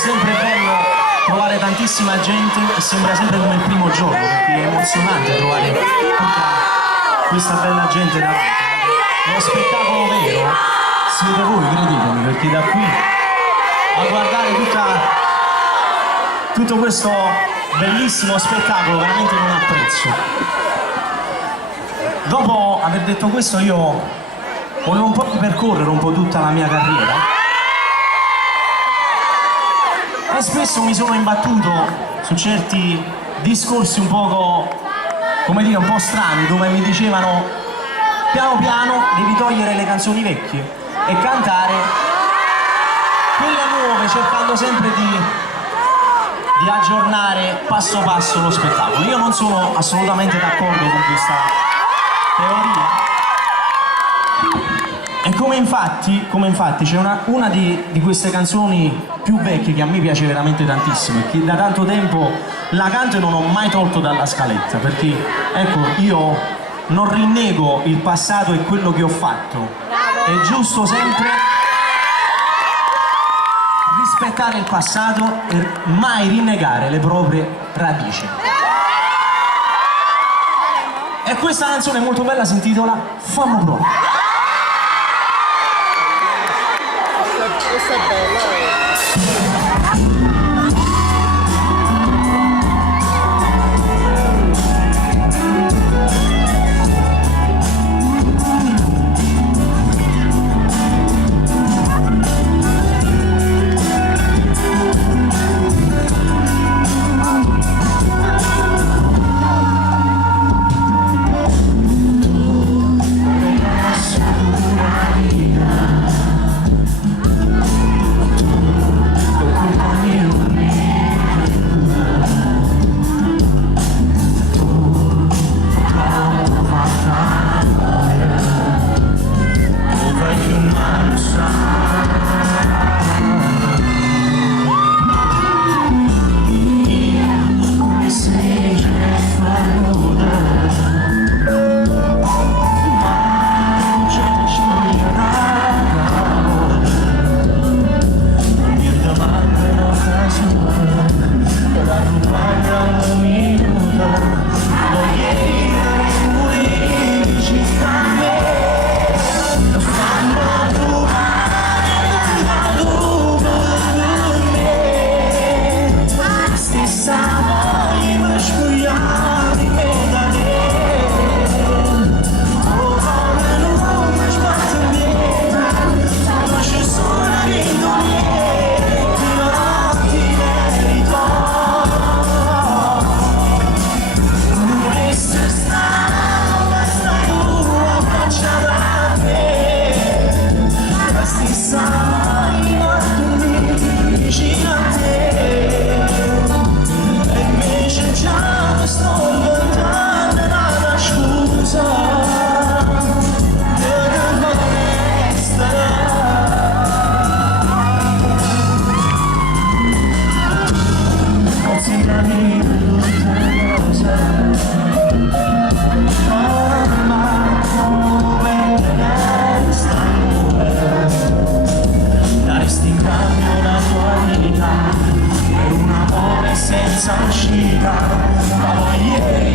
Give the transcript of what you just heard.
sempre bello trovare tantissima gente e sembra sempre come il primo giorno, perché è emozionante trovare tutta questa bella gente davanti. È uno spettacolo vero, siete voi, credetemi, perché da qui a guardare tutto questo bellissimo spettacolo veramente non ha prezzo. Dopo aver detto questo io volevo un po' ripercorrere un po' tutta la mia carriera e spesso mi sono imbattuto su certi discorsi un poco, come dire, un po' strani, dove mi dicevano piano piano devi togliere le canzoni vecchie e cantare quelle nuove, cercando sempre di aggiornare passo passo lo spettacolo. Io non sono assolutamente d'accordo con questa teoria. E come infatti c'è una di queste canzoni più vecchie che a me piace veramente tantissimo e che da tanto tempo la canto e non ho mai tolto dalla scaletta, perché ecco, io non rinnego il passato e quello che ho fatto, è giusto sempre rispettare il passato e mai rinnegare le proprie radici. E questa canzone molto bella si intitola Fammo Prova. Questa è bella. Senza uscita, ma ieri